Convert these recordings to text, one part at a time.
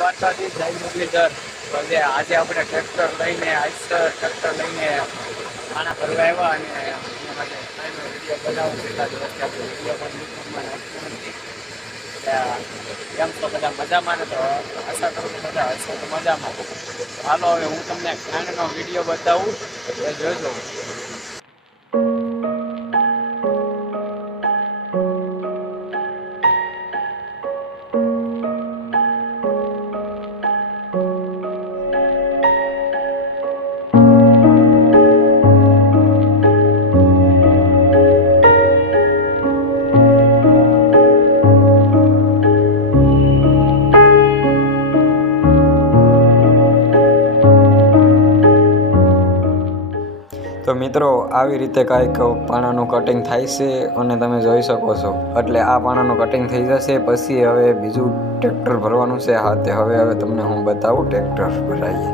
દ્વારકાથી જય મુરલીધર. તો આજે આપણે ટ્રેક્ટર લઈને ટ્રેક્ટર લઈને ખાના ભરવા આવ્યા અને એના માટે વિડીયો બનાવું કેટલા દિવસથી આપણે વિડીયો પણ યુટ્યુબમાં નાખતું નથી. કેમ તો બધા મજામાં ને? તો આશા કરું કે બધા હશો તો મજામાં. હાલો હવે હું તમને ખાંડનો વિડીયો બતાવું એ જોજો. તો મિત્રો આવી રીતે કાંઈક પાણાનું કટિંગ થાય છે અને તમે જોઈ શકો છો. એટલે આ પાણાનું કટિંગ થઈ જશે પછી હવે બીજું ટ્રેક્ટર ભરવાનું છે. હા તે હવે તમને હું બતાવું ટ્રેક્ટર ભરાઈએ.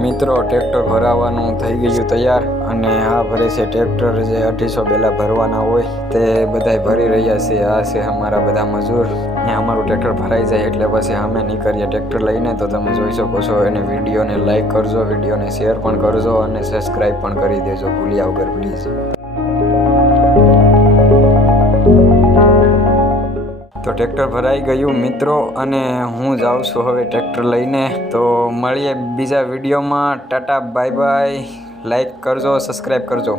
મિત્રો ટ્રેક્ટર ભરાવાનું થઈ ગયું તૈયાર અને આ ભરે છે ટ્રેક્ટર. જે 2800 બેલા ભરવાના હોય તે બધાય ભરી રહ્યા છે. આ છે અમારા બધા મજૂર. અહીંયા અમારું ટ્રેક્ટર ભરાઈ જાય એટલે પછી અમે નીકળીએ ટ્રેક્ટર લઈને. તો તમે જોઈ શકો છો. એને વિડીયોને લાઈક કરજો, વિડીયોને શેર પણ કરજો અને સબસ્ક્રાઈબ પણ કરી દેજો ભૂલ્યા વગર પ્લીઝ. તો ટ્રેક્ટર ભરાઈ ગયું મિત્રો અને હું જાઉં છું હવે ટ્રેક્ટર લઈને. તો મળીએ બીજા વિડીયોમાં. Tata bye bye. લાઈક કરજો, સબસ્ક્રાઈબ કરજો.